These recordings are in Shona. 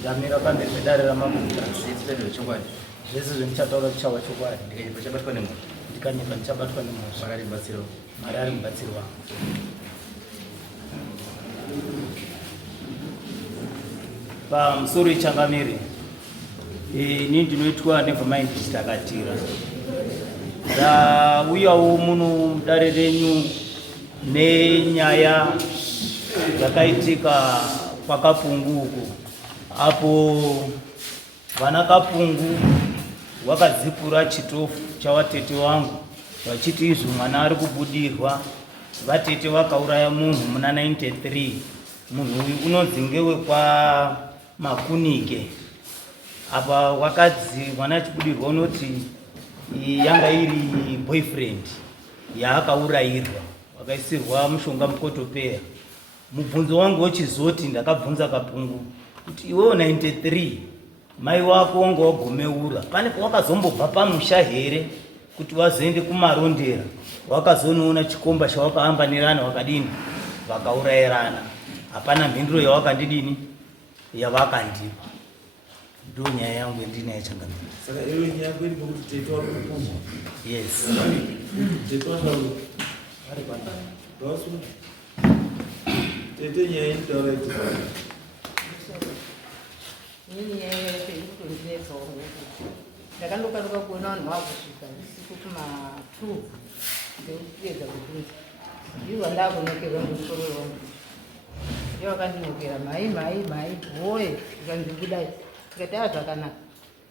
ndamira pamberi pedare ramaguta zvese zvenichataura kuchava chokwadi ndikanyepa ndichabatwa nemhosva mari ari mubatsiri wangu. Pamusoro ichangamiri ini ndinoitwa Nevermind Chitakatira. Ndauyawo muno mudare renyu nenyaya yakaitika kwakapungu uko, apo vana Kapungu wakadzipura chitofu chawatete wangu vachiti izvo mwana ari kubudirwa. Vatete vakauraya munhu muna 93. Munhu uyu unonzi ngewekwa Makunike. Apa wakadzi mwana achibudirwa unoti yanga iri boyfriend yaakaurayirwa, wakaisirwa mushonga mukotopeya. Mubvunzo wangu wochizoti ndakabvunza Kapungu kuti iwewo 93 mai wako wanga wagomeura, pane pawakazombobva pamusha here kuti wazoende kumarondera wakazonoona chikomba chawakaambanirana wakadini vakaurayirana? Hapana mhinduro yawakandidini yavakandipa. Ndo nyaya yangu yandinayo Changamire. Saka iwe nyaya yako iri kuti tete wako Kapungu? Yes. Tete wako ari pana basu tete nyaya itaura iti nini yeye kutondinetsa wangu ndakandokaruka kuona vanhu vakusvika usiku kuma2 ndikuyedza kubvunza ivo vandakunokerwa musoro wangu iyo vakandinokera mai hoye ikanzibudai tikati zvakanaka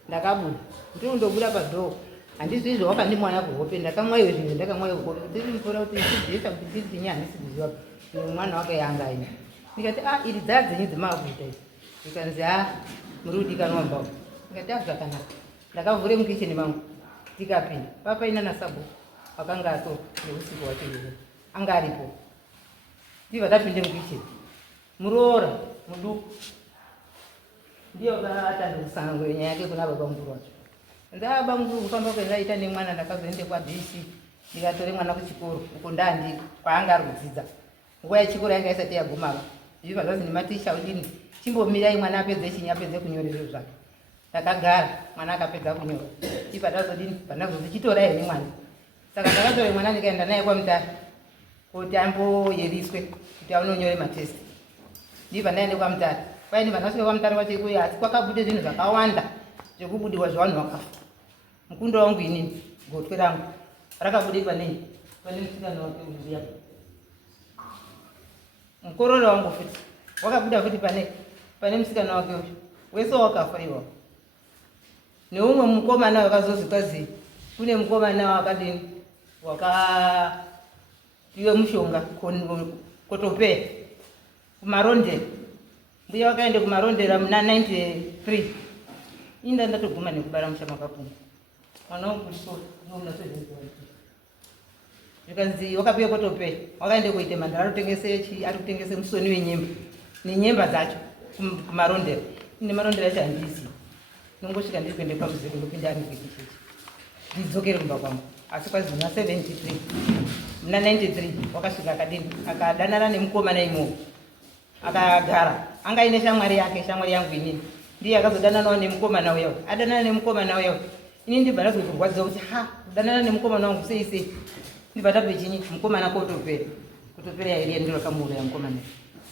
ndakabuda ndirindobuda padhoo handizvi izvo wakandimwana kuhope ndakamwaiwe zvinhu ndakamwaiwe kuhope ndiri mvura kuti ndichiita kuti ndiri tinya handisi kuziva mwana wakayanga ine ndikati iri dzaa dzenyu dzemakuita idzi ikanzi muri kudikanwa mbao ndikati zvakanaka ndakavhure mukicheni mangu tikapinda papaina nasabo wakanga ato neusiku wacho ivo anga aripo ndibva tapinde mukicheni muroora muduku ndiyo vaatandikusango nyaya yake kuna baba mukuru wacho ndaba mukuru kufamba kwendaita nemwana ndakazoende kwaBC ndikatore mwana kuchikoro uko ndandiko kwaanga ari kudzidza nguva yechikoro yanga isati yagumava zvibva zvazi nematisha udini chimbomirai mwana apedze chinyi apedze kunyora izvo zvake. Ndakagara mwana akapedza kunyora ibva ndazodini pandazozi chitorai heni mwana. Saka ndakatora mwana ndikaenda naye kwaMutare kuti amboyeriswe kuti anonyore matesti. Ndibva ndaende kwaMutare paini vandasvika kwaMutare wacho ikuyo asi kwakabude zvinhu zvakawanda zvekubudirwa zvevanhu vakafa. Mukundo wangu inini gotwe rangu rakabude pane musikana wake uziya. Mukororo wangu futi wakabuda futi pane musikana wake uyu wese wakafa iwawo. Neumwe mukomana wakazozvikwa zii kune mukomana wakadini wakaiwe mushonga kotopeya kumarondera. Mbuya wakaende kumarondera muna 93 inda ndatoguma nekubara musha Makapungu mwana wangu kurisoro zvikanzi wakapiwa kotopeya wakaende kuite mandara ari kutengese musoni wenyemba nenyemba dzacho kumarondera. Ine marondera acho handisi nongosvika ndiri kuende pamuziko ndopinda ari kuichichi ndidzokere kumba kwangu. Asi kwazi muna 73 muna 93 wakasvika akadini akadanana nemukomana imomo akagara anga ine shamwari yake. Shamwari yangu inini ndiye akazodananawo nemukomana uyo adanana nemukomana uyo. Ini ndibva ndazwe kurwadziwa kuti kudanana nemukomana wangu sei ndibva ndabve chinyi mukomana kotopera yairiye ndiro akamuuraya mukomana.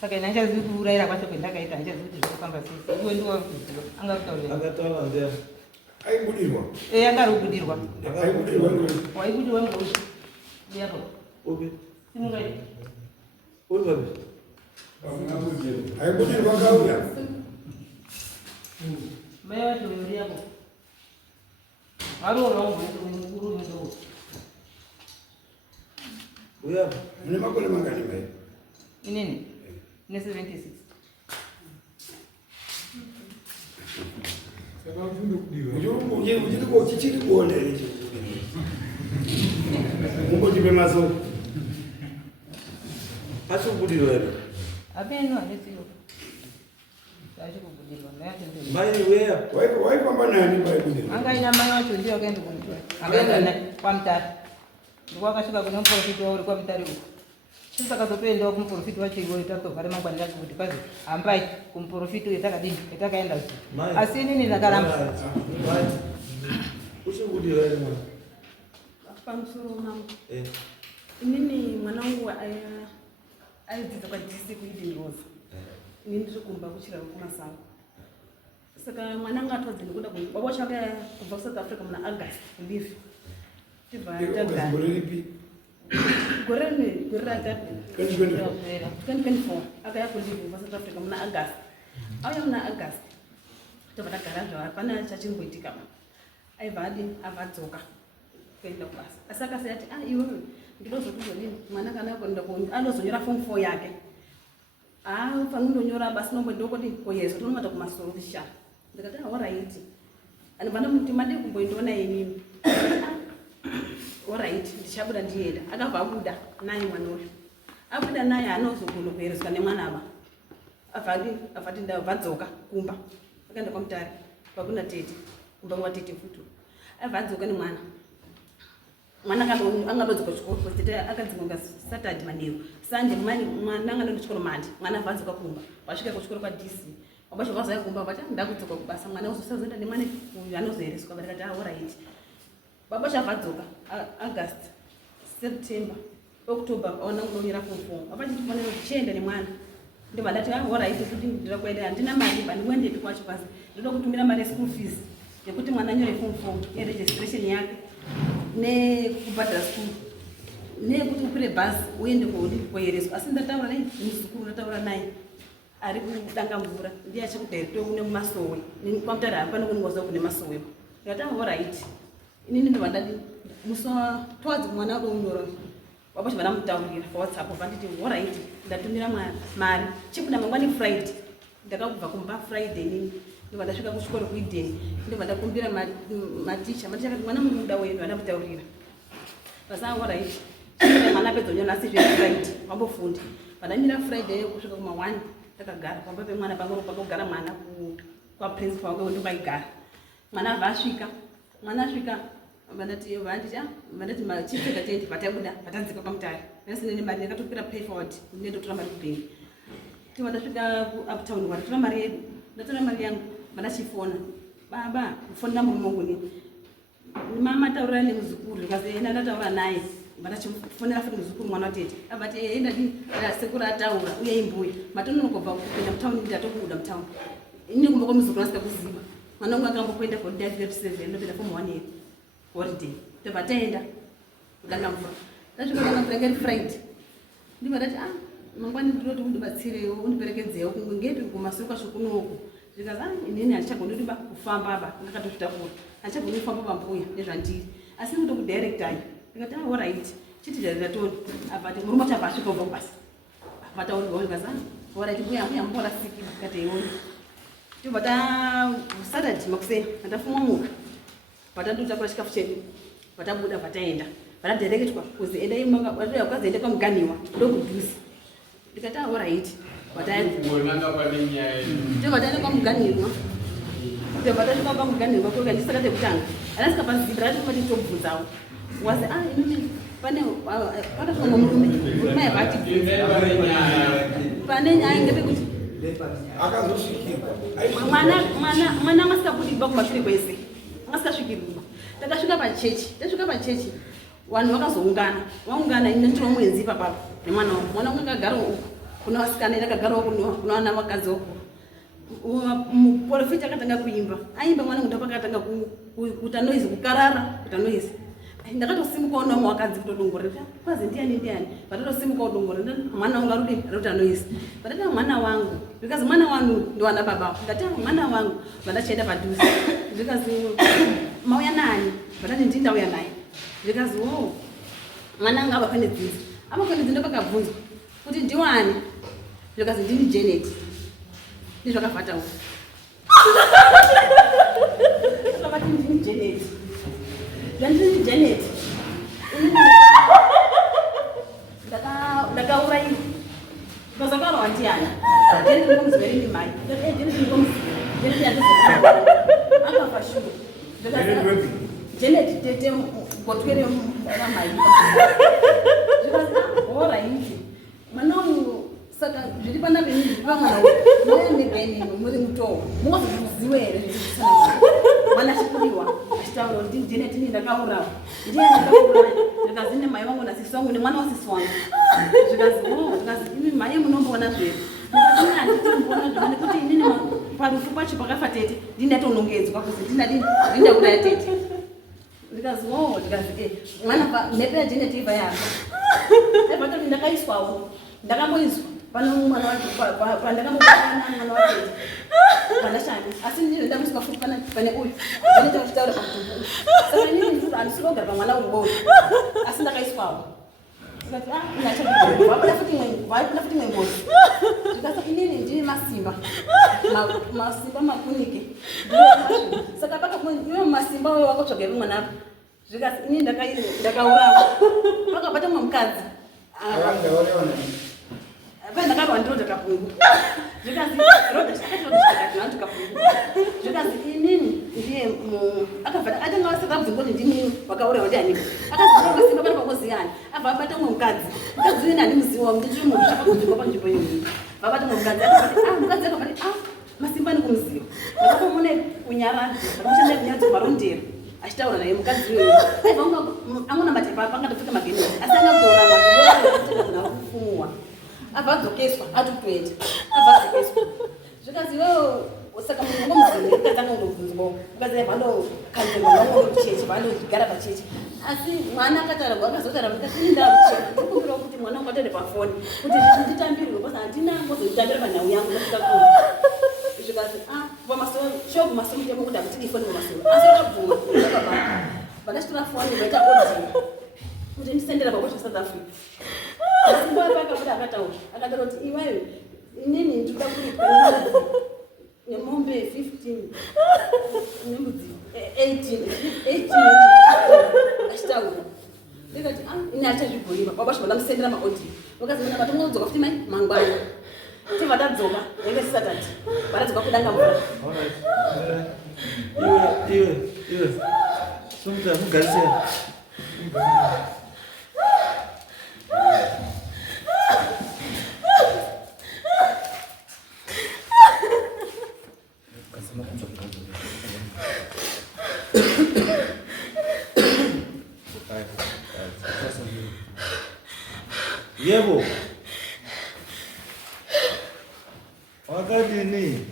Saka ine handichazivi kuurayira kwacho kwendakaita handichazivi kuti zvinofamba sei. Iwe ndiwo kuziva angataura ndeya aibudirwa anga ari kubudirwa waibudirwa ngouti yapo oke simungai oke aibudirwa kauya mai wacho yori yapo waroora wangu mukuru mudoko uyapo mune makore mangani mai inini ne 76 chichiri kuonere mungochipe masoko acho kubudirwa here apeno handizivo achi kubudirwa mai wacho ndio mai weya waifamba nani paibudirwa anga ina mai wacho ndio akaenda kunditora akaenda kwaMutare ndikwakasvika kune muprofita wauri kwaMutare uko tisakazotoendawo kumuprofiti wacho iwoyo tatovhare mangwani racho kuti kwazi hambai kumuprofiti uyo takadini etakaenda kuti asi inini ndakaramba uchikudiwa ere mwana pamusoro mangu inini mwana wangu aidzidza kwadhisi kuidini rosa ini ndiri kumba kuchira kumasango saka mwana anga atodzi ndikuda baba wacho kubva kusouth africa muna august leave tibva tagara gore ratatu 2024 akaya kulive kubva south africa muna august auya muna august tobva tagara zva hapana chachirikuitika aibva adini avadzoka kuenda kubasa asi akasiya ati iwe ndinozokuzodini mwana kana kuenda anozonyora form 4 yake fanira kundonyora basi nombondokoti koyeso tonomata kumasoro kushara ndikati alright anibvanda muti made kumboindiona inini alright ndichabuda ndienda akabva abuda naye mwana uyu abuda naye anozogona kuerezwa nemwana ava avati ndabvadzoka kumba akaenda kwamutare kwakuna tete kumba kwatete futu abvadzoka nemwana mwana angadodzoka kuchikoro tete akadzinga saturday manheru sunday mwana angadoenda kuchikoro mande mwana abvadzoka kumba wasvika kuchikoro kwadc wabasha vazaya kumba vati ndakudzoka kubasa mwana uzosazoenda nemwana uyu anozoereswa vatikati alright babasha abvadzoka august september october aona kudonyera form 4 apachitifanira kuchienda nemwana ndibva ndati alright kuti ndira kuenda handina mari bandikuendepi kwacho kwasi ndoda kutumira mari yeschool fees yekuti mwana anyore form 4 yeregistration yake nekubhadhara school nekuti ukwire bhazi uende koyereswa asi ndataura naye muzukuru ndataura naye ari kudanga mvura ndiye achikudirector kune masowe kwamutare hapana kuningwaza kune masowe ndikati alright inini ndibva ndati twadzi mwana adonyora wabacho vanamutaurira pawhatsapp vanditi alright ndatumira mari chikuda mangwani friday ndakabva kumba friday nini ndibva ndasvika kuchikoro kuideni ndibva ndakumbira maticha maticha akati mwana muda wenyu andamutaurira basa alright mwana apedzonyora asi friday wambofunda vandamira friday kusvika kuma 1 takagara pamba pemwana pakogara mwana kwaprincipal wake ndikaigara mwana abva asvika mwana asvika vandati machipfeka tendi patabuda patadzika kwamutare nasinene mari ndakatopira pay forward nendotora mari kubengi tiva ndasvika uptown watatora mari yedu ndatora mari yangu vandachifona baba fonera murume wangu nini mama taurira nemuzukuru ndikazi ena ndataura naye vandachifonera futi muzukuru mwana watete abati endadi sekuru ataura uye imbuya matononokobva kupinda mutauni ndatokubuda mutauni ini kumba kwamuzukuru asika kuziva mwana wangu akambokuenda holiday 37 ndopinda form 1 yedu holiday tobva taenda kudanga mvura ndasvika kudanga mvura ngeri friday ndibva ndati mangwani ndinoti undibatsirewo undiperekedzewo ngepi kumasoro kwacho kunoku ndikazi inini handichagoni ndiba kufamba aba ndakatozvitakura handichagoni kufamba pambuya nezvandiri asi ndoti kudirectayo ndikati alright chiti zvatatoni abati murume wacho abva asvika ubva kubasa abvataurwa ndikazi alright mbuya mbora siki ndikateiona tobva saturday makuseni andafumwa vatandotakura chikafu chedu vatabuda vataenda vatadireketwa kuzi endai kwazoenda kwamuganiwa ndokudhuzi ndikati alright vatataenda kwamuganirwa vatasvika kwamuganirwa koka ndisakati kutanga anasvika pazibra atimatitobvunzawo wazi inini pakasvika murume aibva pane nyaya ngepekuti mwana masikabudi ba kumashure kwese asikasvikirwa takasvika pachechi vanhu vakazoungana vaungana ine ndiro mwedzi papapo nemwana wangu mwana wangu akagara uku kuna vasikana ine akagarawo kuna vana vakadzi uku muprofiti akatanga kuimba aimba mwana wangu ndapakatanga kuita noise kukarara kuita noise ndakatosimukawo nomwe wakadzi kutodongorera kwazi ndiani vatotosimuka kudongorera mwana wangu arudi arikuita noise vatati mwana wangu zvikazi mwana wangu ndiwana baba ndati mwana wangu vandachienda padhuze zvikazi mauya nani vatati ndindauya naye zvikazi mwana anga ava pane dzinzi amakone dzindo pakabvunzwa kuti ndiwani zvikazi ndini Janet ndizvakavhatawo vakati ndini Janet zvandini Janet ndakauraiwa ndikazakarwa ndiani Janet ndikomuziveri mai akafa shuga Janet tete ngotwere ramai zvikazi alright mungozoziwe here mwana chikuliwa achitaura kuti ndine tini ndakaurawa ndiye ndakaurawa ndikazi ne mai vangu nasisi wangu nemwana wasisi wangu zvikazi imi mai munomboona zvere ndikati handitimbona zvere nekuti inini parufu pacho pakafa tete ndindatonongedzwa kuzi ndindauraya tete ndikazi mwana mhepo yajene tiibva yafa aivatoti ndakaiswawo ndakamboiswa pano mwana wacho pandakamboana mwana watete pandashandi asi ndizvo ndakuiswa futi pane uyu aneta uchitaura pamutumbu saka inini ndizvo handisinogara pamwana umboi asi ndakaiswawo ndikati vaipinda futi imwe ngozi ndikati inini ndine masimba makunike saka iwe masimba wewe wakotsvaga mwanako zvikasi inini ndakaurawa pakabata mumwe mukadzi ndakarowa ndiro ndakapungu zvikasi akapungu zvikasi inini ndiye akabva atanga asaka bvungoti ndimini wakaurawa ndianiko akazimasimba pana pakoziyani abva abata mumwe mukadzi uyu handimuziva nditiri munhu chakabvunzwa panzvimbo yemii vabata mumwe mukadzi akabati masimba nikumuziva ndakapomune kunyaradzi akamushanda kunyaradzi parondera achitaura naye mukadzi iyoyo aibva angona matepa apangatopfeka magenezi asi angazoranakufumuwa abva adzokeswa ati20 abva adzokeswa zvikazi iwewo saka munhu ngomuziva mukadzi angandobvunzwawo mukadzi aibva andokanzerwa nawo kuchechi vandogara pachechi asi mwana akataragwa akazotaura mukati ndikumbirawo kuti mwana wangu atende pafoni kuti nditambirwe basa handina ngozonditambira panhau yangu nosvika kuno zvikazi pamasoro shogu masoro mutemo kuti hakutidi foni pamasoro asi akabvuma akabva vandachitora foni vaita audio kuti ndisendera pakwasha South Africa asi nguva pakabuda akataura kuti iwewe inini ndikuda kuitwa nemombe 15 nembudzi 18 achitaura ndikati ini achazvigoriva babasho vandamusendera maaudio vakazivana vatongodzoka futi mai mangwana tiva tadzoka yange sisatati varadzoka kudanga mvura iwe somuta mugarisera yebo wakadini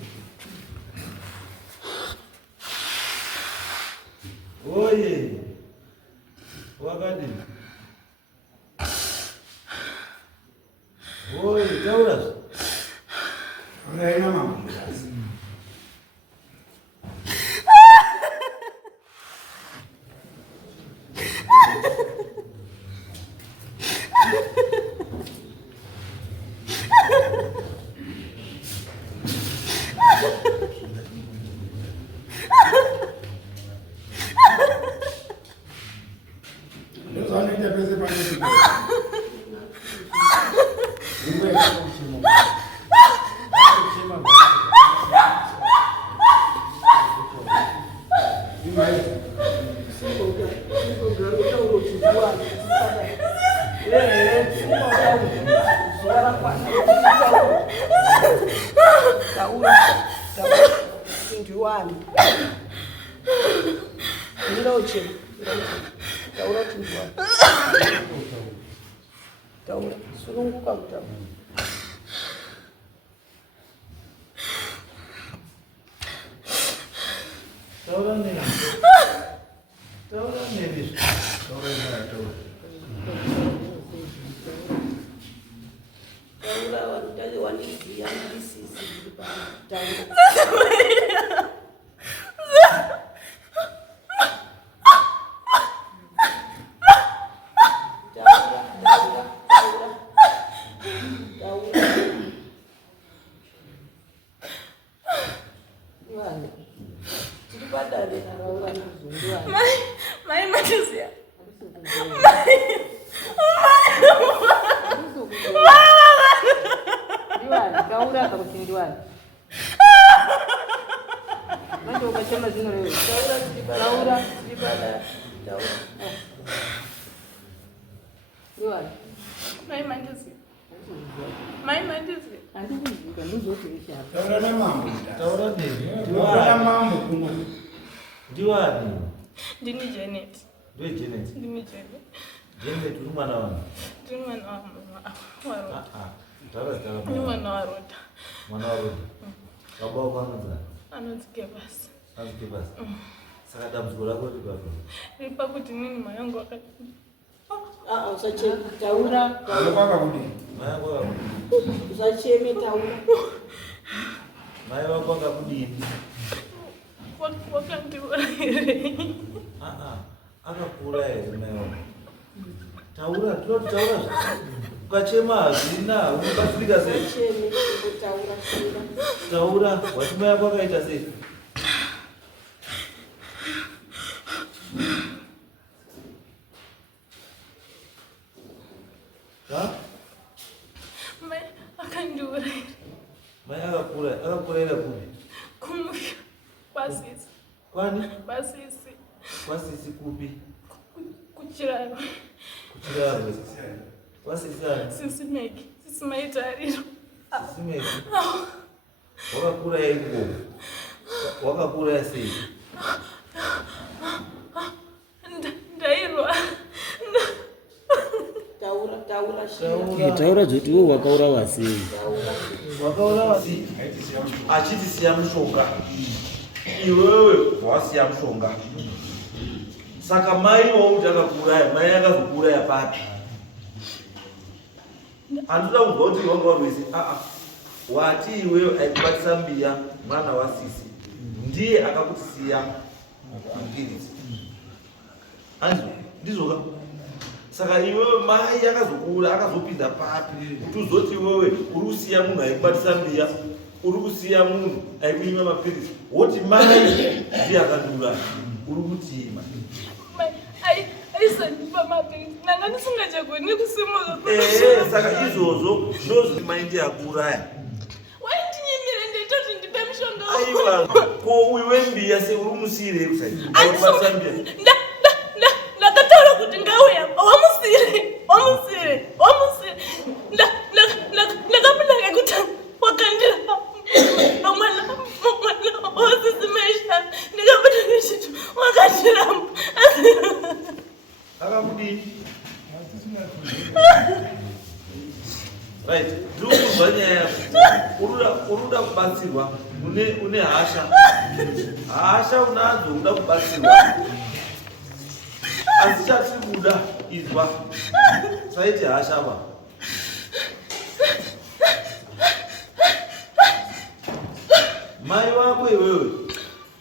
oye wakadini oye taura Unaina mama. Taura, surunguka kutaura. Taura nini? Taura nini? Taura nini? Taura wanitali wanisikia sisi taura. Mai Matisia. Diwani, Taura kabutin diwani. Macho ukasema zino leo. Taura, Taura. Diwani. Mai Matisia. Mai Matisia. Andikuzika ndizokuisha. Taura na mama. mambo. Taura nini? Ndiwala mambo kuno. Ndiwani? Ndini Janet. Ndiwe Janet? Ndini Janet. Janet uri mwana wani? Ndini mwana wa Rota. Taura Ndini mwana wa Rota. Mwana wa Rota? Baba wako anonzi? Anonzi Kebasi. Anonzi Kebasi? Saka dambudziko rako riri papi? Riri pakuti nini mai yangu Usacheme taura. Kwaka kudini. Mai yako akakudini? Usacheme taura. Mai wako akakudini? Wakandiurayire. Akakura here mai wako. Taura, tinoti taura zvako. Ukachema hazvina, unobatsirika sei? Usacheme taura. Taura, wati mai yako akaita sei? Mai akandiurayira. Mai akakuraira kupi? Kumusha. Kwasisi. Kwani? Kwasisi. Kwasisi kupi? Kuchiraro. Kuchiraro. Kwasisi ani? Sisi Meki. Sisi Maitariro. Sisi Meki? Wakakura iko. Wakakura sei? Ndairwa. Taura zoti wewe wakaura wasei? Wakaura wasei? Achiti siya mushonga. Iwewe wasiya mushonga. Saka mai wauti akakuuraya, mai akazokuuraya papi? Handida kunzwa kuti wanga rwese. Wati iwewe aikubatisa mbiya mwana wasisi. Ndiye akakutisiya mapirizi. Anzwa, ndizoka. Saka iwewe mai akazokura, akazopinda papi? Kuti uzoti iwewe uri kusiya munhu aikubatisa mbiya, uri kusiya munhu aikunywa mapirizi. Woti mai ndiye akandiuraya. Uri kutima. Aisandipa mapirizi. Nanga ndisingachagoni kusimuka. Saka izvozvo ndozvoti mai ndiye akuuraya. Waitinyimire nditoti ndipe mushonga. Aiwa, ko uyu wembiya se uri musire kusai. Aikubatisa mbiya. Ndakataura kuti ngauya. Wamusire. Ndakapinda ngekuti wakandira. Mwana wasisi Mesha. Ndikapinda ngechitu wakandira. Akakudini? Right, ndiri kunzwa nyaya yako. Uruda kubatsirwa, une hasha. Hasha unadzo unoda kubatsirwa. Asi chatiri kuda izwa. Saiti hasha ba. Mai wako iwewe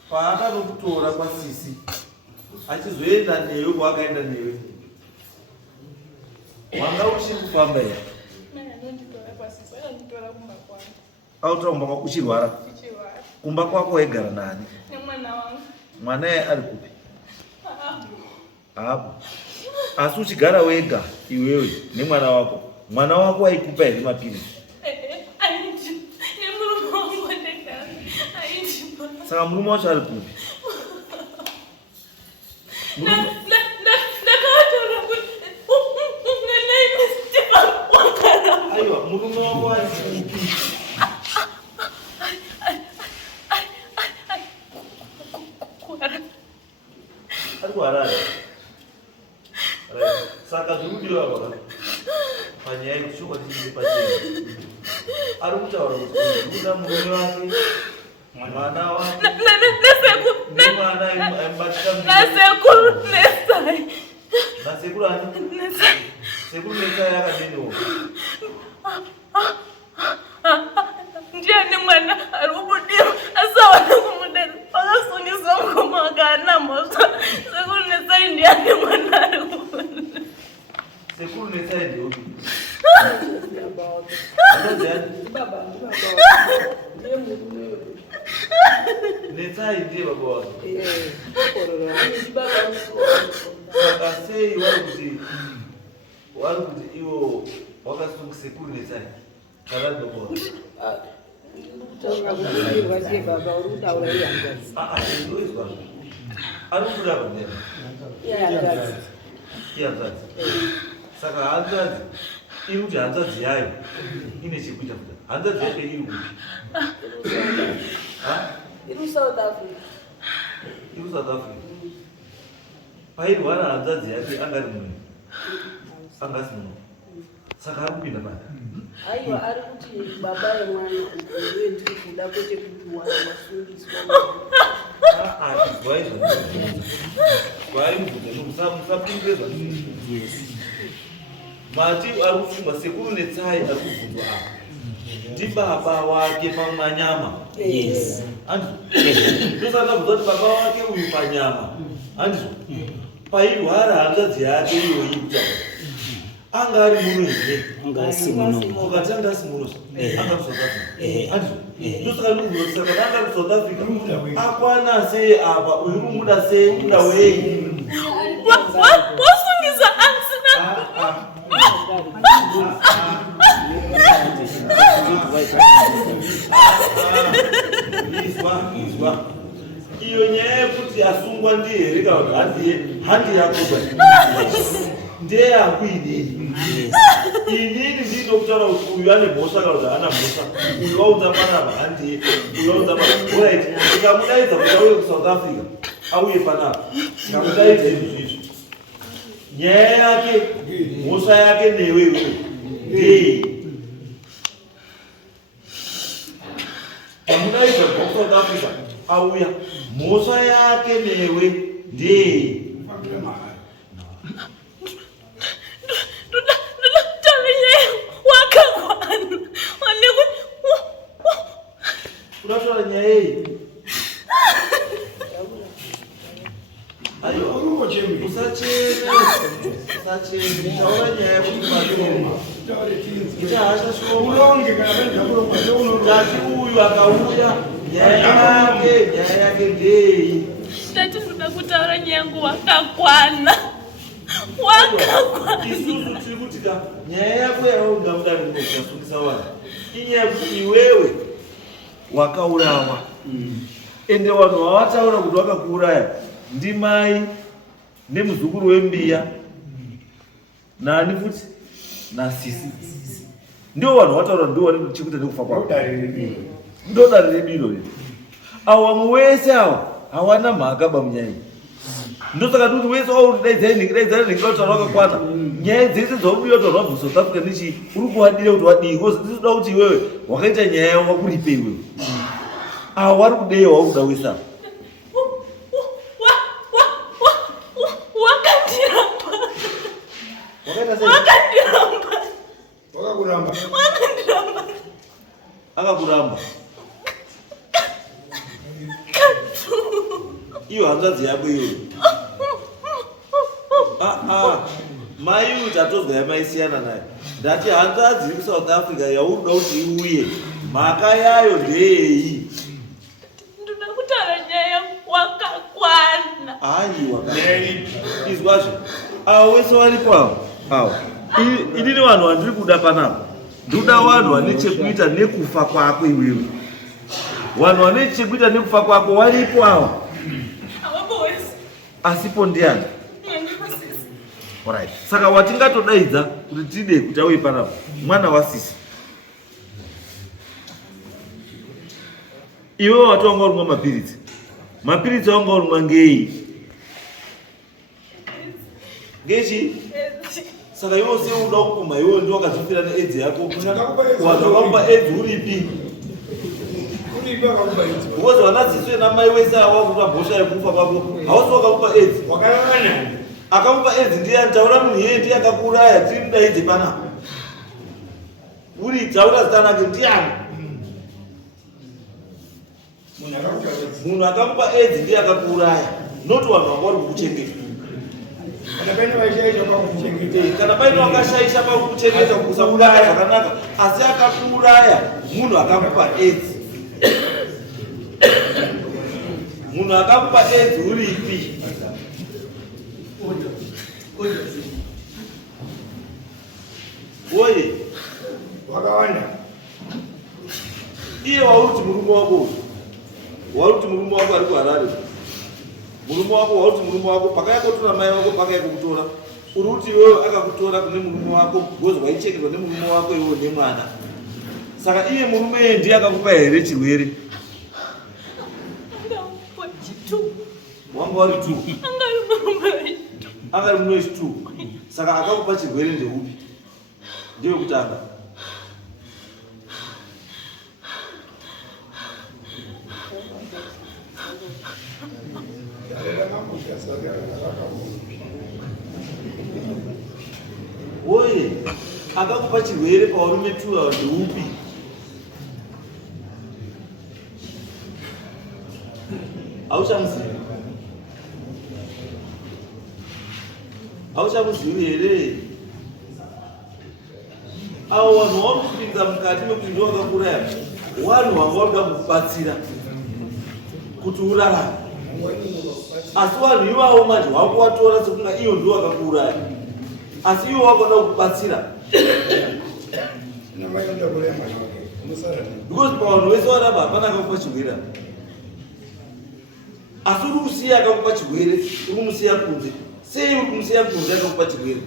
paakanokutora kwasisi achizoenda newe kwakaenda newe, wanga uchiri kufamba here? Autora kumba kwako uchirwara? Kumba kwako waigara nani? Mwana ari kupi? Apo. Asi uchigara wega iwewe nemwana wako, mwana wako aikupa here mapirizi? Saka murume wacho ari kupi? Aiwa, murume wako ari kupi? Ari kuharare. Saka zvirudiwa baba panyaya yekushokwa tichiri pachena. Ari kutaura kuti unoda murume wake, mwana wake, nemwana aimubatsira nasekuru Nesai. nasekuru ani? Sekuru Nesai akadiniwo? Ndiani mwana ari kubudiwa asawana kumudana pakasungisa mukoma akanamosva. Sekuru Nesai ndiani mwana ari kubudiwa? Sekuru Nesai ndiyopi? Nesai ndiye baba wake. Saka sei vari kuti iwo wakasunga sekuru Nesai kana baba wake? Ndoizwa ari kubuda panera ihanzvadzi. Saka hanzvadzi iri kuti hanzvadzi yayo ine chekuita kuti hanzvadzi yacho iri kupi? iri South Africa. Iri South Africa. Pairwara hanzvadzi yake angari munhu angasi munhu saka ari kupinda pari. Aiwa ari kuti baba yemwana uye ndiri kuda kwete kuti wasungiswa. Musapindirezwa mati ari kufunga sekuru netsai ari kubvunzwa apa ndibaba wake pamanyama. Ndosaka kubvunza kuti baba wake uyu panyama andizvo pairwara hanzvadzi yake iyoyi kutaura anga ari muno here ukati anga asi muno anga ku South Africa andizvo ndosaka ndikubvunza kuti kana anga ku South Africa akwana sei apa uyu muda sei muda wei wasungisa ansina izwa iyo nyaya yekuti asungwa ndiye rega kuti handi yakuba ndeyangu inini ndino kutaura kuti uyu ane mhosva kana kuti haana mhosva uyu waudza panapa handiye uyu waudza panapa right tikamudaidza kuti auye kuSouth Africa auye panapa tikamudaidza izvizvi nyaya yake mhosva yake newewe ndei tamudaidza kubva kuSouth Africa auya mhosva yake newe ndei unataura nyaya iyi usachena taura nyaya yekuti tati uyu akauya nyaya yake ndei tati ndoda kutaura nyaya yangu wakakwana isusu tiri kutika nyaya yako yaunga mudani unosasungisa vanhu inyaya kuti iwewe wakaurawa ende vanhu vavataura kuti vakakuuraya ndimai nemuzukuru wembiya nani futi nasisi ndio vanhu vataura ndio vane chekuita nekufa kwavo ndo dare rebiro riri avo vamwe wese ava hawana mhaka bamunyaya ndosaka kuti wese waudaidzai nhingi utaura wakakwana nyaya dzese dzaubuya kuti vanhu vabva South Africa ndichi uri kuwadire kuti wadii kozi ndinoda kuti iwewe wakaita nyaya yavo wakuripe iwewe avo vari kudei wauri kuda wese ava akakuramba iyo hanzvadzi yako iyoyo mai kuti atozwa yamaisiyana nayo ndati hanzvadzi iri kuSouth Africa yauri kuda kuti iuye mhaka yayo ndeyei ndoda kutaura nyaya wakakwana izwazvo avo wese varipo avo inini vanhu vandiri kuda panapa ndoda vanhu vane chekuita nekufa kwako iwewe vanhu vane chekuita nekufa kwako varipo ava asipo ndiani right saka watingatodaidza kuti tide kuti auye panapa mwana wasisi iwe wati wanga urumwa mapiritsi wanga urumwa ngei ngechi saka iwe seuda kupuma iwe ndio wakazvifira needzi yako vanhu vakakupa edzi uripi because vanadziswe namai wese awakupa mhosva yekufa kwako hausi wakakupa edzi akakupa edzi ndiani taura munhu iyeye ndiye akakuuraya tiri mudaidze panapa uri taura zita rake ndiani munhu akakupa edzi ndiye akakuuraya noti vanhu vanga vari kukuchengeta kana paine wakashaisha pakukuchengeta kusauraya zvakanaka asi akakuuraya munhu akakupa edzi munhu akakupa edzi uripi oye wakawanda iye wauti murume wako wauti murume wako ari kuharare murume wako wauti murume wako paka yako tora mai wako paka yako kutora uruti wewe akakutora kune murume wako because waichekerwa nemurume wako iwo nemwana. Saka iye murume ndiye akakupa here chirwere. Wanga wari 2. Angari murume 2. Saka akakupa chirwere ndeupi? Ndiyo kutanga. Oye, akakupa chirwere pawarume 2 awa ndeupi? Auchamuzivi here? Avo vanhu vauri kupinza mukati mekuti ndo vakakuraya, vanhu vanga varuda kukubatsira kuti urarame. Asi vanhu ivavo manje vakuvatora sekunga iyo ndo vakakuraya, asi ivo vakuda kukubatsira. Because pavanhu vese varamba hapana akakupa chirwere. Asi uri kusiya akakupa chirwere, uri kumusiya kunze. Sei uri kumusiya kunze akakupa chirwere?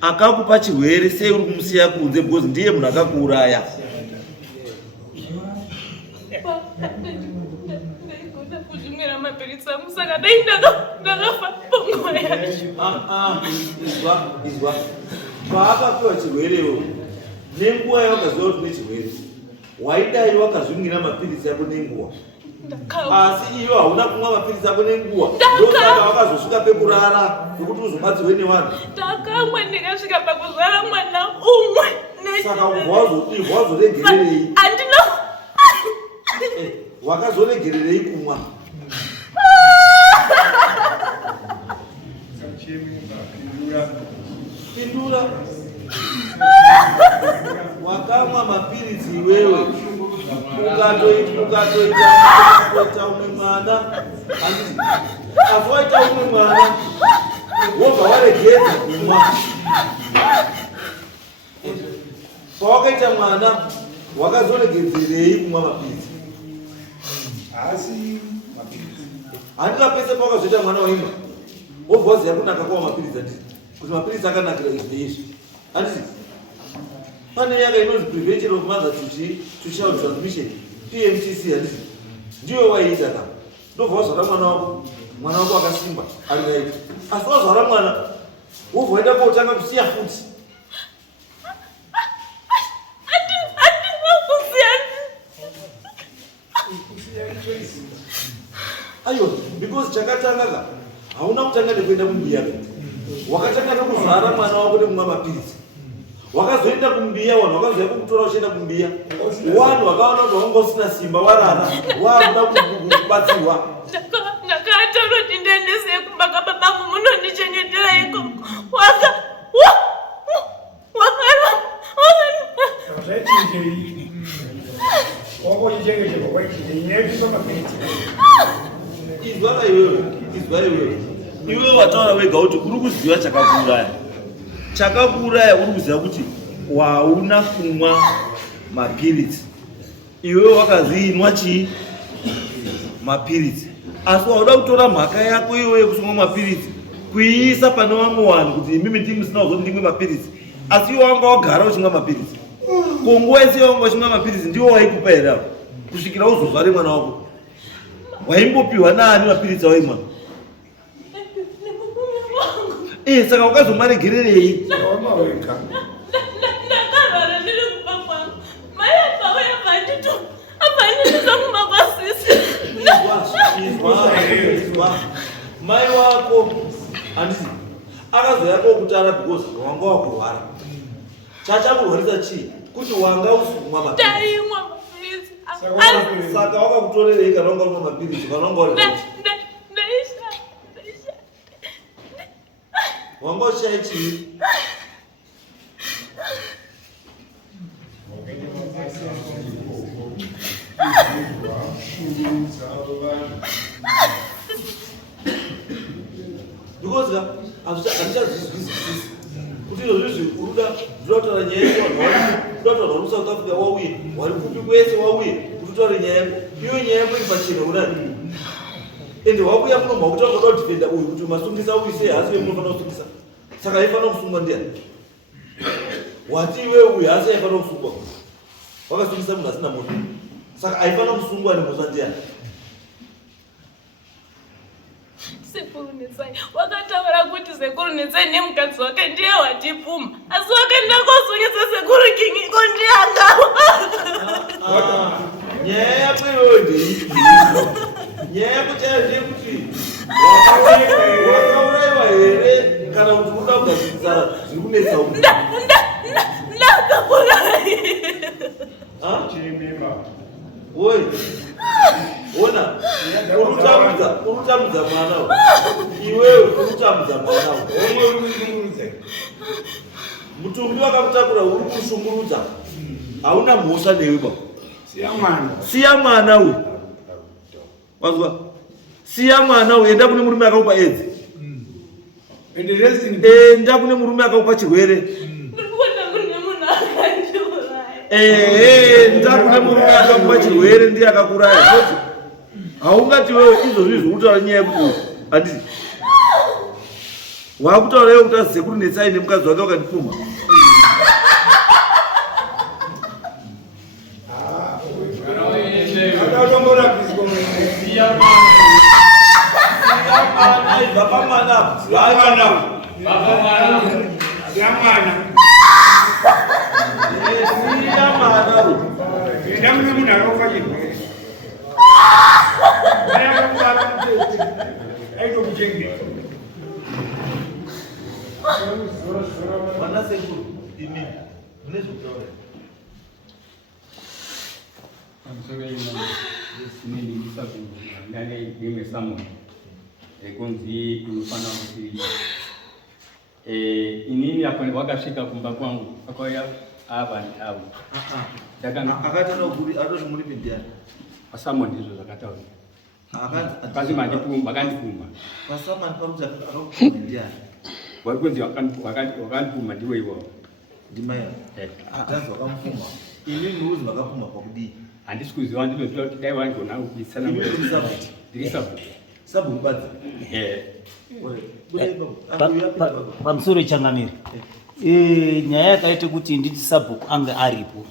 Akakupa chirwere, sei uri kumusiya kunze? Because ndiye munhu akakuuraya. Izwa. Paakapiwa chirwerewo, nenguva yawakaziva kuti une chirwere, waidai wakazvingira mapirisi ako nenguva. Asi iyo hauna kumwa mapirisi ako nenguva. Ndosaka wakazosvika pekurara nokuti uzobatsirwe nevanhu. Ndakamwa ndikasvika pakuzara mwana umwe. Saka wazoregererei? Andino. Wakazoregererei kumwa? Pindura. Wakamwa mapirisi iwewe, ukatoita umwe mwana, handiti asi waita umwe mwana wobva waregedza kumwa. Pawakaita mwana wakazoregedzerei kumwa mapirisi? Handika pese pawakazoita mwana waimwa wobva waziva kunaka kwawo mapirisi, handiti kuti mapirisi akanakira izvi neizvi, handiti pane yaka inonzi prevention of mother to child transmission, PMTC, handiti ndiyo waiita ka. Ndobva wazvara mwana wako akasimba ari right, asi wazvara mwana wobva waenda kootanga kusiya futi. Aiyo, because chakatanga ka hauna kutanga nekuenda kumbiya, wakatanga nekuzvara mwana wako nekumwa mapirisi. Wakazoenda kumbiya, vanhu vakazoya kukutora uchienda kumbiya, vanhu vakaona kuti wanga usina simba, warara, wakuda kubatsirwa. Ndakataura kuti ndiendese kumba kababangu munondichengetera ikoko. Izwa iwewe wataura wega kuti uri kuziva chakakuuraya uri kuziva kuti wauna kumwa mapirisi. Iwewe wakaziinwa chii? Mapirisi. Asi wauda kutora mhaka yako iwewe kusomwa mapirisi kuiisa pane vamwe vanhu kuti imimi ndimusina kuzoti ndimwe mapirisi, asi iwe wanga wagara uchimwa mapirisi. Konguva yese wanga uchimwa mapirisi ndiwo waikupa here kusvikira uzozvare mwana wako? Waimbopiwa naani mapirisi awaimwa? Saka wakazomaregererei? Ndakarwara ndiri kumba kwangu. Mai apa uya bandito. Apa ndinoza kumba kwasisi. Izwa. Mai wako handiti akazoya kokutara because wanga wakurwara. Chachakurwarisa chii? Kuti wanga usumwa mapirisi. Ndaimwa mapirisi. Saka wakakutorerei kana wanga umwa mapirisi kana wanga uri right? Wanga ushaya chii? Because hazvichazvizwisisi kuti izvozvizvi uruda kutaura nyaya yako, kutaura uri South Africa wauye, wari kupi kwese wauye kuti utaure nyaya yako. Iyo nyaya yako iri pachena unani? ende wakuya muno makuti wakoda kudefenda uyu kuti masungisa uyu sei hasi wemunofanira kusungisa saka aifanira kusungwa ndiani wati iwe uyu hasi aifanira kusungwa wakasungisa munhu asina moto saka aifanira kusungwa nemhosva ndiani Sekuru Netsai wakataura kuti Sekuru Netsai nemukadzi wake ndiye watipfuma asi wakaenda kosungisa Sekuru King iko ndianga nyaya yako iyoyo ndeiii nyaya yako chaiyo ndeyekuti wakauraiwa here kana kuti unoda kugadzirisa zviri kunetsa uku oi ona urutamudza mwana iwewe urutamudza mwana mutumbi wakakutakura uri kushungurudza hauna mhosva newe baba siya mwana uyu wazwa siya mwana uyu enda kune murume akaupa edzi enda kune murume akaupa chirwere enda kune murume akakupa chirwere ndiye akakuraya noti haungati wewe izvozvi zviri kutaura nyaya yekuti handiti wakutaura iwe kuti aZekuru Netsai nemukadzi wake wakandipfuma Mana Sekuru ini mune zvokutaura ndine Samuel ekunzi inofana kuti inini apo wakasvika kumba kwangu akauya ava avo akatana kuri atoti muri pindiani paSamuel ndizvo zvakataura akazi vakandipfuma paSamuel pakuti akakupfuma ndiani wakunzi wakandipfuma ndiwe iwavo ndimaya tanzi wakamupfuma ini ndiuzi makapfuma pakudii handisi kuziva ndinoziva kuti dai vangona kuisana ndiri sabhuku sabhuku badzi pamusoro changamiri nyaya yakaita kuti nditi sabhuku ange aripo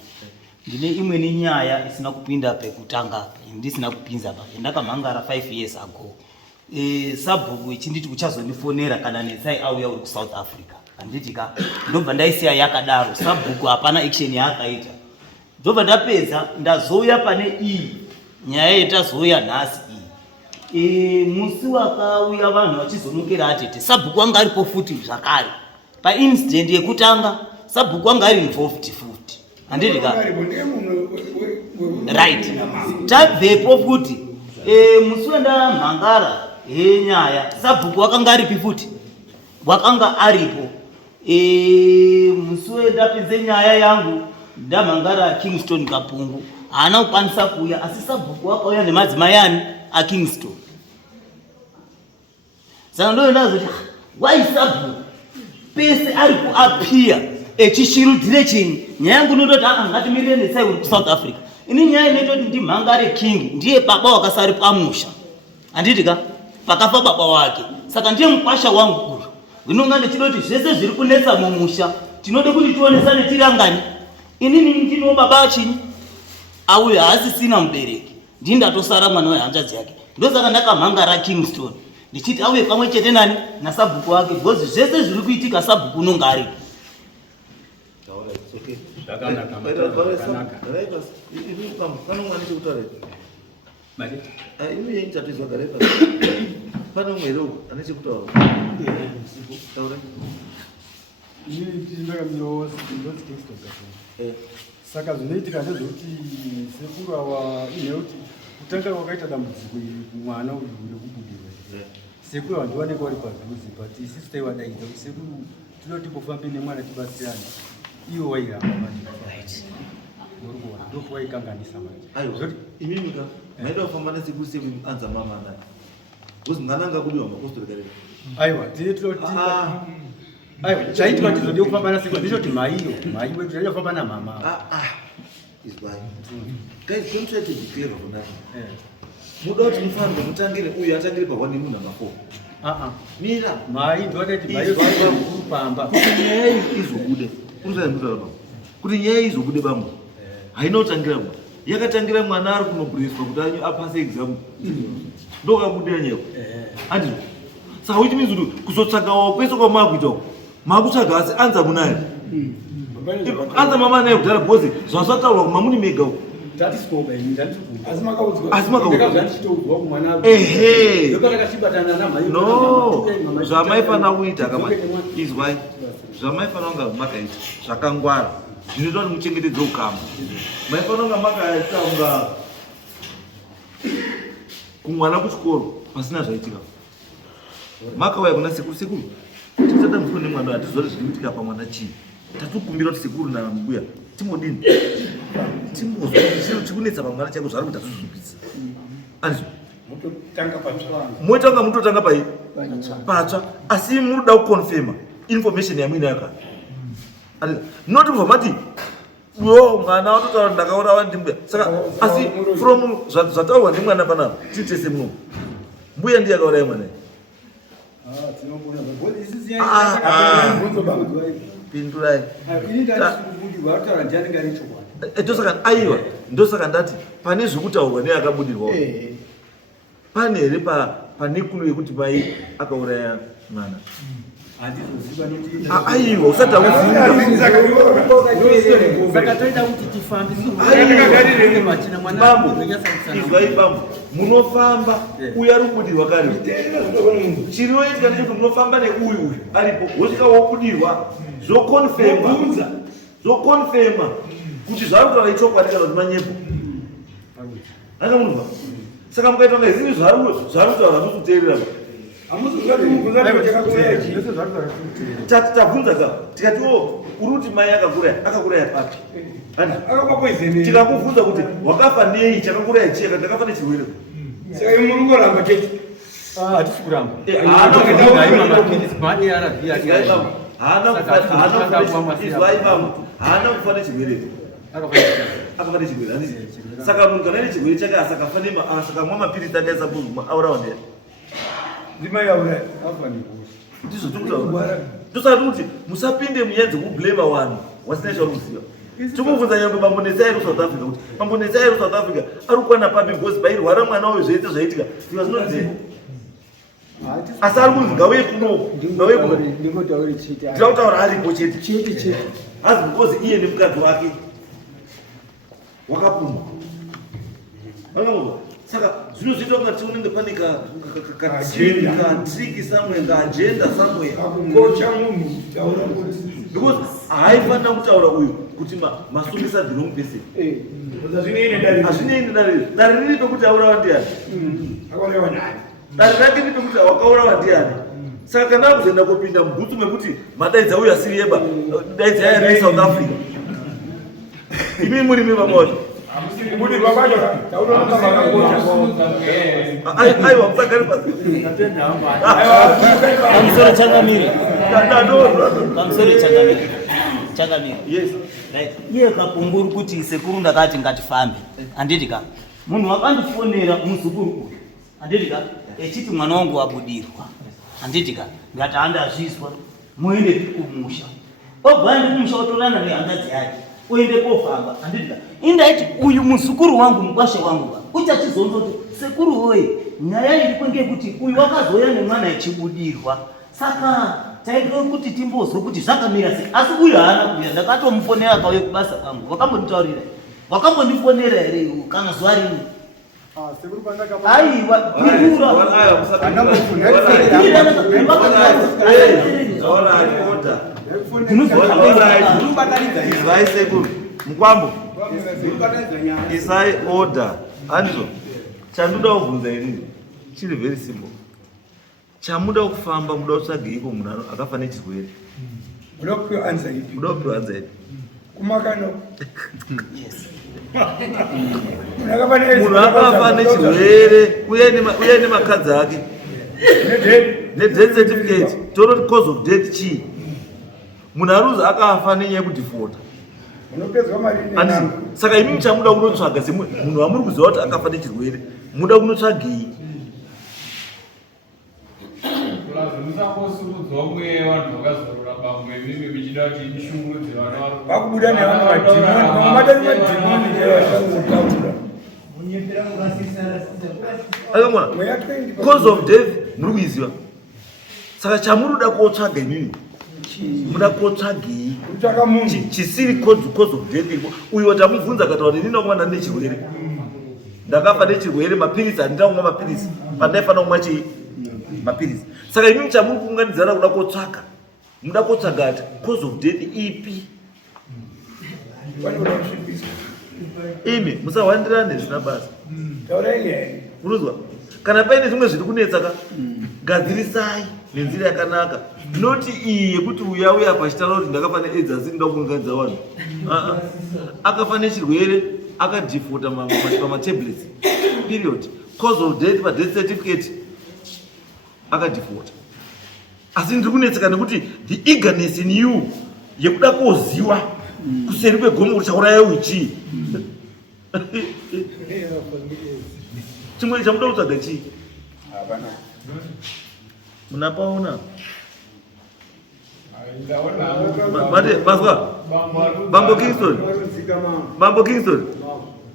ndine imweni nyaya isina kupinda pekutanga ndisina kupinza pa ndakamhangara 5 years ago sabhuku ichinditi uchazondifonera kana Netsai auya uri kuSouth Africa handiti ka ndobva ndaisiya yakadaro sabhuku hapana action yaakaita ndobva ndapedza ndazouya pane iyi nyaya yetazoya nhasi iyi musi wakauya vanhu vachizonokera atete sabhuku wanga aripo futi zvakare paincident yekutanga sabhuku wanga ari involved futi handiti ka right tabvepo futi musi wendamhangara henyaya sabhuku wakanga aripi futi wakanga aripo musi wendapedze nyaya yangu ndamhangara Kingston Kapungu haana kukwanisa kuuya asi sabhuku wakauya nemadzimai ani aKingston saka ndozoti why sabhuku pese ari kuapia echishirudzire chinyi nyaya yangu nototi ngatimirire Netsai uri kuSouth Africa ini nyaya inototi ndimhangare King ndiye baba wakasari pamusha handiti ka pakafa baba wake saka ndiye mukwasha wangu uyu ndinonga ndichidoti zvese zviri kunetsa mumusha tinode kuti tionesane tiri angani inini ndino baba chinyi auya haasisina mubereki ndindatosara mwana wehanzvadzi yake ndosaka ndakamhangara Kingston ndichiti auye pamwe chete nani nasabhuku wake because zvese zviri kuitika sabhuku unonga aripo saka zvinoitika ndezvekuti sekuru awa ineuti kutanga wakaita dambudziko mwana uyu uri kubudirwa sekuru awa ndiwaneka vari padhuze but isusu taiwadaidza kuti sekuru tinoti timbofambe nemwana tibatsirane iwo wairamba manje ndopo waikanganisa manje imimika maida kufamba nesekuru sekuru anza mama nani kuzi ngananga kudiwa mapostori kare aiwa tine tinoti aiwa chaiti matizode kufamba nasekuru ndizoti maiyo mai wetu chaida kufamba namama is why guys don't try to be clever for nothing muda kuti mufanire mutangire uyu atangire pa 1 namba 4 mira mai ndodati mai kupamba kuti nyaya izobude uzaimutala kuti nyaya izobude bamwe haina kutangira mwana yakatangira mwana ari kunobhuriswa kuti apase exam ndokabuda nyaya andi saka which means kuti kuzotsvagawo kwese kwamakuita makutsvaga asi anza munayo anza mama naye kudhara bhozi zvasataurwa kumamuni mega no zvamaifana kuita kama izwai zvamaifana kunga makaita zvakangwara zvinoita kuti muchengetedze ukama maifana kunga makaita kunga kumwana kuchikoro pasina zvaitika makauya kuna sekuru tichada mufo nemwana hatizori zviri kuitika pamwana chii tatukumbira kuti sekuru namubuya timodini timbozwa chikunetsa pamwana chako zvari kuti atizvizvipisa andizvo moita kunga mutotanga pai patsva asi munoda kuconfirma information yamwina yakati noti kubva mati yo mwana watotaura ndakaona wandimbuya saka asi from zvataurwa nemwana panapa titese muno mbuya ndiye akaurai mwana pindurai ndosaka aiwa ndosaka ndati pane zvekutaurwa neakabudirwawo pane here pane kulu yekuti mai akauraya mwana aiwa usati auzivaakatoita kuti tifambe izwai bambo munofamba uyu ari kubudirwa kare chirioitika ndechekuti munofamba neuyu aripo wosvika wobudirwa zvokonfema kuti zvari kutaura ichokwadi kana kuti manyepo akamunwa saka mukaita kunga izini zvari kutaura mukuteerera tabvunza ka tikati uri kuti mai akakuraya papi tikakubvunza kuti wakafa nei chakakuraya chiyaka ndakafa nechirwere hatisi kuramba haana kufa nechirwere akafa nechirwere handisi saka munhu kana nechirwere chake asakakamwa mapirisi akaisa aurawa ndea ndizvo tikutaura tosati kuti musapinde munyaya dzekublema vanhu wasina charuziva tikubvunza nyangwe mambonetsi airi kusouth africa kuti mambonetsi airi kusouth africa ari kukwana papi bhozi pairwara mwana wayo zvoite zvaitika iva zvinonzee asi ari kunzi ngauye kunoko ndira kutaura aripo chete hazi because iye nemukadzi wake wakapumwa saka zvinozoita kungati unenge pane katriki somewhere kaagenda somewhere because haifanira kutaura uyu kuti masomesa the wrong person hazvineini dare riri pekuti aurawa ndiani dare rake ndi pekuti wakaurawa ndiani saka kana akuzoenda kupinda mubhutsu mekuti madaidza uyu asiri yeba daidza yairi south africa imi murimi vamawacho aiwa musagari pamusoro changamiri yes iye kapunguru kuti sekuru ndakati ngatifambe handiti ka munhu wakandifonera muzukuru uyu handiti ka echiti mwana wangu wabudirwa handiti ka ngati handazvizwa muende kumusha obva ndi kumusha otorana nehangadzi yake uende kofamba handiti indaiti uyu muzukuru wangu mukwashe wangu uchachizondoti sekuru woye nyaya iri kwenge kuti uyu wakazoya nemwana echibudirwa saka taide kuti timbozwe kuti zvakamira sei asi uyu haana kuuya ndakatomufonera kauye kubasa kwangu wakambonditaurira wakambondifonera here kana zuva rimwe aiwa izai sekuru mukwambo isai order handizvo chandoda kubvunza inini chiri very simple chamuda kufamba muda kutsvageiko munhu akafa nechirwere muda kupiwa anza ipi kumakano munhu akafa nechirwere uye nemakadzi ake nedeath certificate toroti cause of death chii munhu aruzi akafa nenyaya yekudhifota saka imi muchamuda kunotsvaga semunhu wamuri kuziva kuti akafa nechirwere muda kunotsvagei? Vakubuda nevamwe vadhimoni, vamwe vatari madhimoni nevashautaura. Cause of death muri kuiziva. Saka chamunoda kotsvaga inini muda kotsvagei chisiri cause of death. Uyu watamubvunza akataura kuti ndinoda kumana nechirwere, ndakafa nechirwere, mapirisi handina kumwa mapirisi pandaifanira kumwa chii mapirisi. Saka imimi chamuri kuunganidzana kuda kotsvaga, muda kotsvaga ati cause of death ipi. Imi musawandirane zvisina basa. Unozwa? Kana paine zvimwe zviri kunetsa ka gadzirisai nenzira yakanaka, noti iyi yekuti uya pachitaura kuti ndakafa neAIDS asi ndinoda kuunganidza vanhu. Akafa nechirwere akadhifota pamatablets period, cause of death padeath certificate akadhifota. Asi ndiri kunetseka nekuti the eagerness in you yekuda koziva kuseri kwegomo kuti chauraya uchi. Chimwe chamuda kutsvaga chii? Munapaona? Mate, mazwa? Bambo Kingston.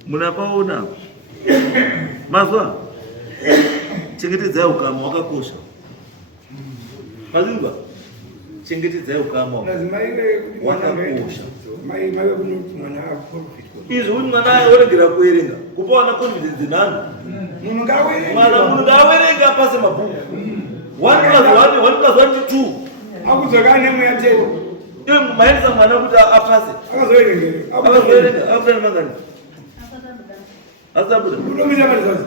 Munapaona? Mazwa? Chengetedzai ukama wakakosha. Mazingwa? Chengetedzai ukama wakakosha. Izvo kuti mwana aregera kuerenga kupawana confidence nani? Munhu ngaawerenga apase mabhuku 1+1=2. Akudzokana nemweya tete. Iwe maendesa mwana kuti apase. Akazoerenga akutani mangani? Asabuda. Unomisa malizazi.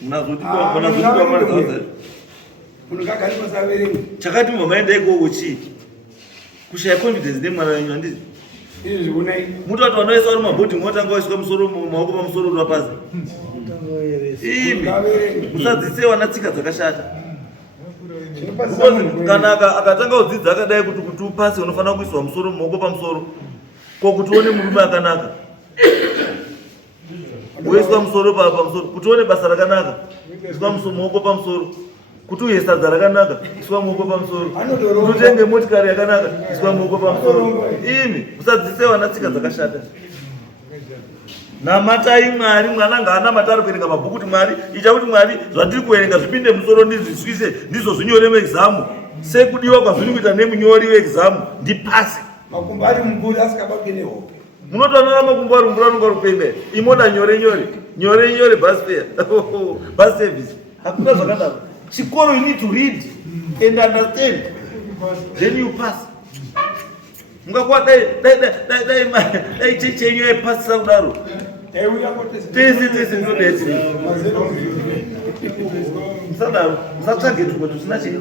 Munazoti kwa malizazi. Munhu ngagari pasaverenga. Chakati mamaenda ikoko chii? Kushaya confidence nemwana wenyu handisi? Mutu watu wanoisa wari mabhoti mwotanga waiswa musoro maoko pamusoro uri wapasi. Imi musadzise wana tsika dzakashata. Kana akatanga kudzidza akadai kuti upase unofanira kuiswa musoro maoko pamusoro. Kuti uone murume akanaka. Woiswa musoro pamusoro kuti uone basa rakanaka. Iswa maoko pamusoro. Kuti uye sadza rakanaka, iswa maoko pamusoro. Kuti utenge motikari yakanaka, iswa maoko pamusoro. Imi musadzise wana tsika dzakashata. Namatai Mwari, mwana ngaanamata ari kuerenga mabhuku kuti Mwari icha kuti Mwari zvandiri kuerenga zvipinde musoro ndizvisvise ndizvo zvinyore muexamu. Sekudiwa kwazviri kuita nemunyori weexamu ndipase. Makumbo ari mumvuri asikabatwe nehope. Munotoona makumbo ari mumvuri anonga kupemba. Imoda nyore bus fare. Bus service. Hakuna zvakadaro. Chikoro, you need to read and understand. Then you pass. Mungakuwa dai chechenyu yaipasisa kudaro. Tese ndodeti. Musadaro, musatsvage tumwe tusina chii.